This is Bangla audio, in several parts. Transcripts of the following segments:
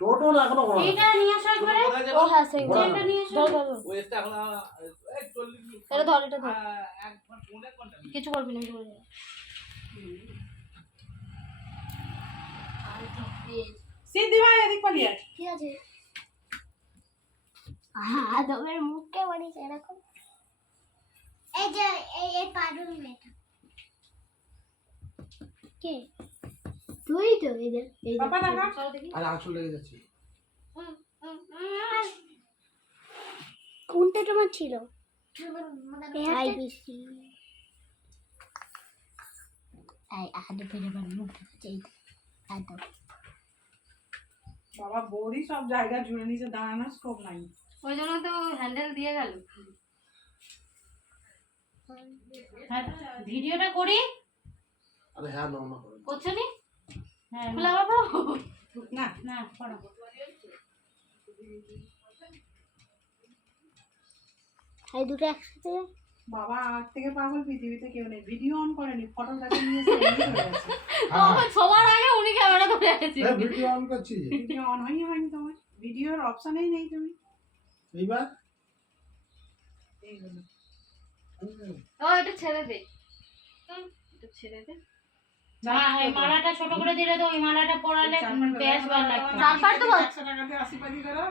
টোটো না এখনো ঘোরা এইটা নিয়ে আসো একবারে। ও হ্যাঁ সেই এটা নিয়ে এসো। ধর ওয়েস্টটা এখন এই 40 এটা ধর এটা ধর একবার ফোনে কোনটা কিছু করবি না কিছু করবি না সিদ্ধি ভাই এদিক পালিয়ে আয়। ঠিক আছে হ্যাঁ তোর মুখে বানিস এরকম এই যে এই পারুল মেয়েটা কে তুই তো এই বাবা না না আরে আঁচল লেগে যাচ্ছে। কোনটা তোমার ছিল আইবিসি এই আহাদে ফেলে বার মুখ দেখাচ্ছে এই একদম বাবা বৌদি সব জায়গা জুড়ে নিচে দাঁড়ানোর স্কোপ নাই। ওই জন্য তো হ্যান্ডেল দিয়ে গেল। হ্যাঁ ভিডিওটা করি। আরে হ্যাঁ না না করে করছো নি? হ্যাঁ খোলা বাবা না না করো। এই দুটো একসাথে বাবা আজ থেকে পাগল পৃথিবীতে কেউ নেই। ভিডিও অন করেনি, ফটো কাছে নিয়ে এসে এমনি চলে গেছে। সবার আগে উনি ক্যামেরা ধরে আছে। হ্যাঁ ভিডিও অন করছি। ভিডিও অন হয়নি তোমার, ভিডিওর অপশনেই নেই তুমি। এইবার এই হলো। ও এটা ছেড়ে দে, এটা ছেড়ে দে। না, এই মালাটা ছোট করে দিলে তো ওই মালাটা পরালে বেশ ভালো লাগবে। চারপার তো 100 টাকাতে আশীর্বাদই করো।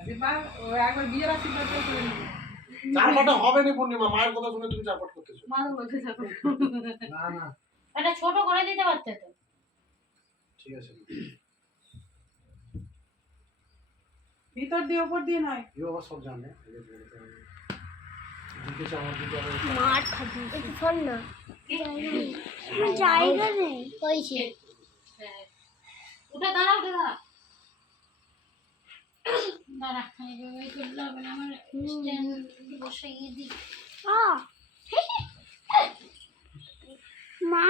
আশীর্বাদ ও একবার বিয়ের আশীর্বাদ করে নিবে। চারপাটা হবে না পূর্ণিমা, মায়ের কথা শুনে তুমি চারপাট করতেছো। মা তো বলতে যাবো না না এটা ছোট করে দিতে পারতে তো। ঠিক আছে। ভিতর দিয়ে উপর দিয়ে নয়। ইও আবার সব জানে। দিকে আমার দিকে মার খাবি একটু ফোন না জায়গা নেই কইছে ওটা দাঁড়াও দাঁড়া দাঁড়া এইভাবে করলে হবে না, আমার স্ট্যান্ড বসিয়ে দিই। মা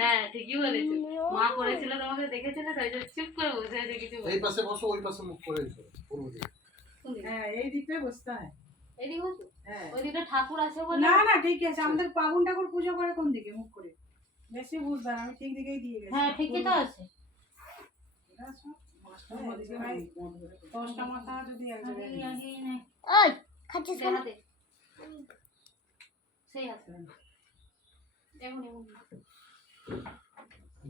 হ্যাঁ ঠিকই বলেছো, মা করেছিল তোমাকে দেখেছিল তাই জন্য চুপ করে বসে আছে কিছু এই পাশে বসো, ওই পাশে মুখ করে দিছো পূর্ব দিকে। হ্যাঁ এই দিকটাই বসতে হয়। এদিকে বসো, হ্যাঁ ওই দিকটা ঠাকুর আছে বলে। না না ঠিক আছে। আমাদের পাগুন ঠাকুর পুজো করে কোন দিকে মুখ করে? বেশি বুঝদার, আমি ঠিক দিকেই দিয়ে গেছি। হ্যাঁ ঠিকই তো আছে। দশটা মাথা যদি এক জায়গায় আগে আগে নে ওই খাচ্ছিস কেন হাতে সেই আছে এমন এমন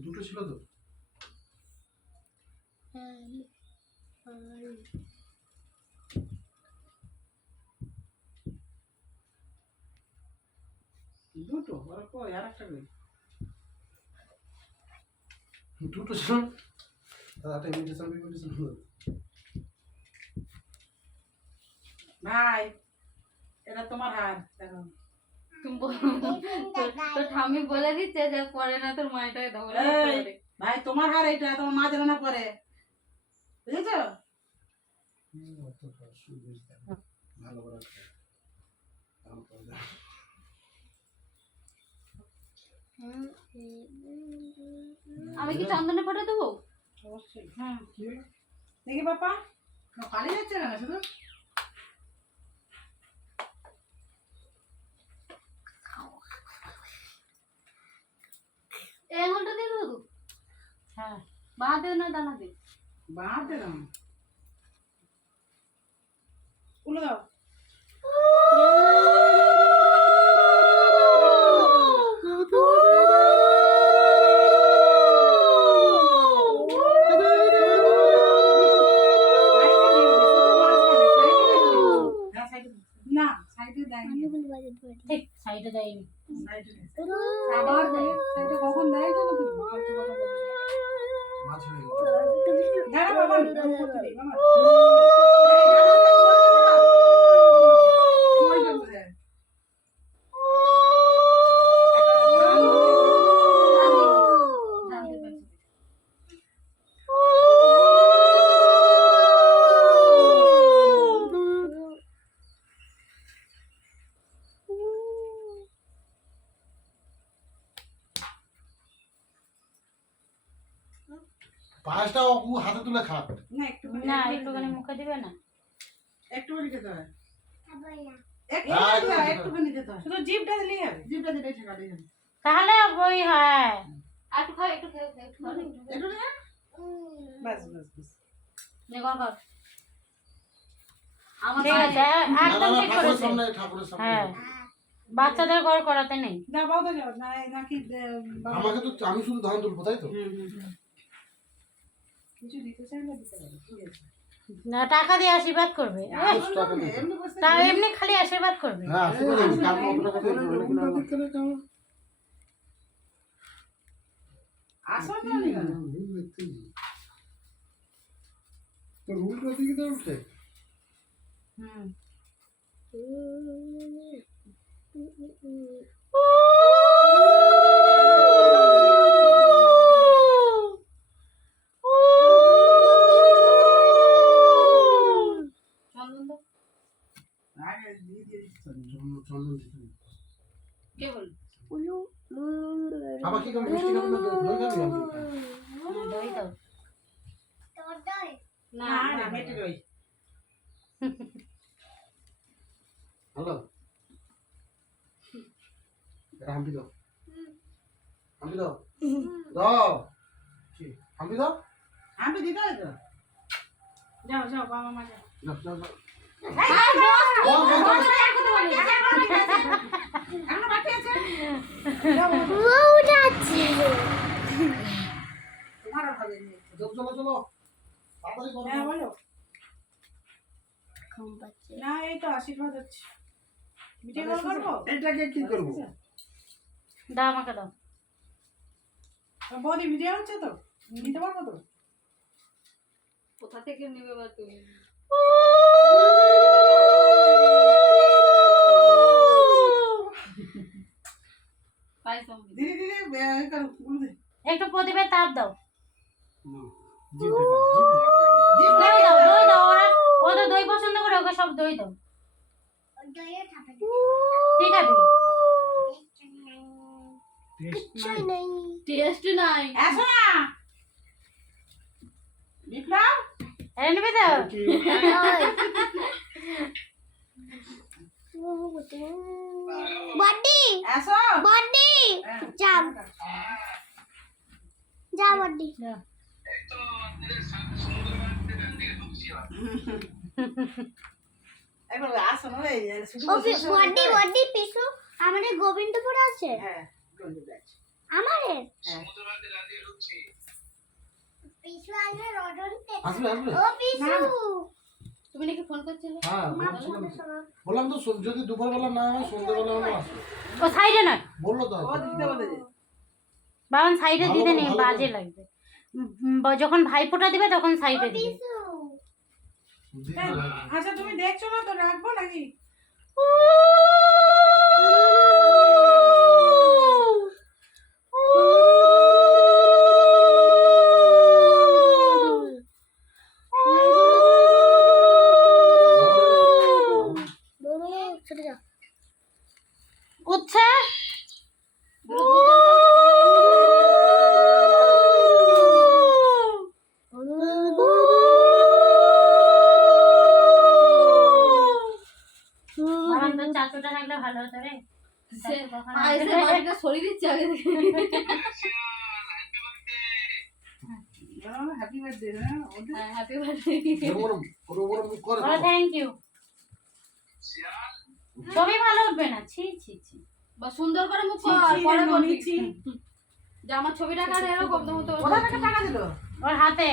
দুটো ছিল তো। দুটো আর কই আর একটা কই? দুটো ছিল। তাহলে ইনভিটেশন বিনভিটেশন হলো। ভাই এটা তোমার হাত দেখো। তো ঠাম্মি বলে দিচ্ছে যে পরে না তোর মায়েরটাকে ধরে এই, ভাই তোমার হার এইটা, তোমার মা যেন না পরে, বুঝেছো? অত সুবিধা ভালো করে আমি কি চন্দনে ফটো দেবো? অবশ্যই। হ্যাঁ দেখি বাপা পালিয়ে যাচ্ছে কেন শুধু? এই আঙুলটা দিয়ে দেবো তো? হ্যাঁ বাঁ দেও না ডানা দে? বাঁধতে দাও, উলো দাও। না সাইডে দেয়নি, ঠিক সাইডে দেয়নি। আবার বলে সাইডে কখন দেয় জানো তো? মাছ হয়ে দাঁড়া বাবা, করতে দিই বাবা। কই যাবো রে? জানতে পারছি। পাঁচটা ও হাতে তুলে খা। না একটু না একটুখানি মুখে দিবে না? একটুখানি খেতে হয়, খাবো না একটুখানি খেতে হয়। শুধু জিভটা দিলেই হবে, জিভটা দিলেই ঠেকালেই হবে। তাহলে ওই হয়। আর একটু খাও একটু খাও একটু খাও একটু না, বাস বাস বাস। নে কর কর আমার ঠিক আছে একদম ঠিক ঠাকুরের করেছে সামনে ঠাকুরের সামনে হ্যাঁ বাচ্চাদের ঘর করাতে নেই না বাবা যাও না নাকি আমাকে তো আমি শুধু ধান তুলবো তাই তো কিছু দিতে চাই না দিতে পারি ঠিক আছে না টাকা দিয়ে আশীর্বাদ করবে টাকা দিয়ে। এমনি বসে তাও এমনি খালি আশীর্বাদ করবে হ্যাঁ আশীর্বাদ করবো। কার কত টাকা দিয়ে দেবে নাকি না? আসো না নি তো রুলটা দিকে দাও উঠে হুম চন্দন দাও। আগে দিয়ে দিয়ে দিচ্ছি চন্দন দিতে হবে। কে বল আবার কি করবি মিষ্টি খাবি না দই খাবি আমি? দই দাও তোর দই না না না না মেটে রই হ্যালো হাম্পি দাও হাম্পি দাও দাও কি হাম্পি দাও আমি দিতে হবে তো যাও যাও বাবা মা যাও যাও যাও যাও। এখনো বাকি আছে তোমারও হবে নিয়ে চলো চলো চলো তাড়াতাড়ি করো হ্যাঁ বলো ঘুম পাচ্ছে না এই তো আশীর্বাদ হচ্ছে মিটিং করবো এটাকে কি করবো দাও আমাকে দাও বৌদি ভিডিও হচ্ছে তো নিতে পারবো তো কোথা থেকে নেবে বা তুমি পাই সঙ্গে দিদি দিদি করো বলে দে একটু প্রদীপের তাপ দাও জিভ দই দাও ওরা ও তো দই পছন্দ করে ওকে সব দই দাও ওর দইয়ে থাকে ঠিক আছে কিচ্ছুই নেই টেস্ট নাই আসো না বিপ্লব এনে নিবি তো বডি আসো বডি যাও যা বডি একবার আসো না এই শুধু ও বসে বসে বডি বডি পিছু আমাদের গোবিন্দপুর আছে হ্যাঁ গন্ধ আছে আমাদের হ্যাঁ পিছু আসবে রডনতে আসবে আসবে ও পিছু তুমি নাকি ফোন করছিলে হ্যাঁ বলছিলাম তো। বললাম তো যদি দুপুরবেলা না হয় সন্ধ্যাবেলা হলে আসবে ও সাইডে না বললো তো ও দিতে বলে দে বাবান সাইডে ভালো দিতে করে, নেই ভালো বাজে করে। লাগবে যখন ভাইফোঁটা দিবে তখন সাইডে দিবে পিছু দিতে হবে। আচ্ছা তুমি দেখছো না তো রাখবো নাকি ছোট যা উচ্ছে বাবান তো চাচুটা থাকলে ভালো হতো রে আইসে বাড়িটা সরিয়ে দিচ্ছে আগে থেকে হ্যাপি বার্থডে হ্যাঁ হ্যাঁ হ্যাপি বার্থডে ওর উপরে মুখ করে বলো থ্যাংক ইউ ছবি ভালো উঠবে না ছি ছি ছি বা সুন্দর করে মুখ কর পরে বলবি যে আমার ছবিটা কাটে এরকম তো কোথা থেকে টাকা দিল ওর হাতে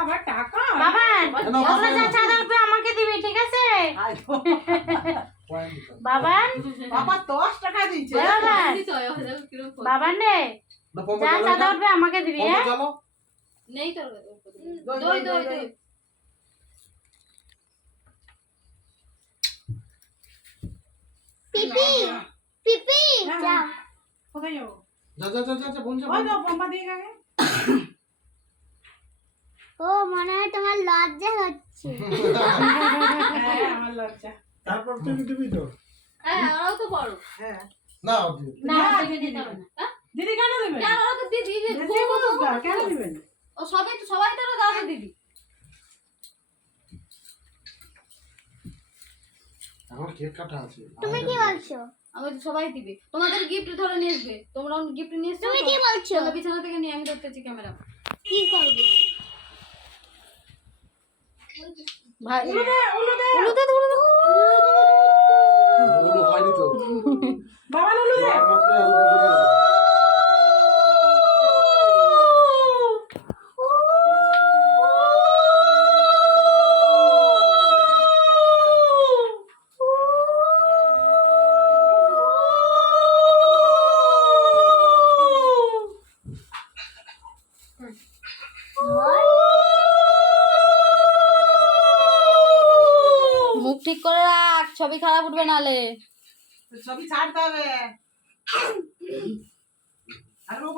আবার টাকা বাবান না, ওগুলো যা চাঁদা উঠবে আমাকে দিবি ঠিক আছে আয় তো। পয়েন্ট দিতে হবে। বাবান বাবা 10 টাকা দিয়েছে বাবান কিরকম বাবান রে না পম্পা যা জ্বালো চাঁদা না? উঠবে আমাকে দিবি পম্পা হ্যাঁ জ্বালো। নেই তোর দই, দই দই, দই দই। দই পিপি পিপি হ্যাঁ, যা হ্যাঁ। কোথায় যাবো যা যা যা যা, যা বোন যা ওই বোন। তো পম্পা দিয়ে আগে ও মনে হয় তোমার লজ্জা হচ্ছে হ্যাঁ আমার লজ্জা তারপর তুমি দিবি তো হ্যাঁ ওরাও তো বড় হ্যাঁ না ও দিবি। না না, দিবি দিতে হবে না দিদি কেন দেবে কেন ওরা তো দিদি কেন দিবেন ও সবাই তো সবাই তো দাদা দিদি এখন কেক কাটা আছে তুমি কি বলছো আমি তো সবাই দিবে তোমাদের গিফট ধরে নিয়ে আসবে তোমরা গিফট নিয়ে এসছো তুমি কি বলছো চলো বিছানা থেকে নিয়ে আমি ধরতেছি ক্যামেরা কি করবে ভাই উলু দে উলু দে উলুতে উলু দে। ওগুলো হয়নি তো বাবা উলু দে একমাত্র এই দুজনের হবে। মুখ ঠিক করে রাখ, ছবি খারাপ উঠবে নালে। ছবি ছাড়তে হবে আর ও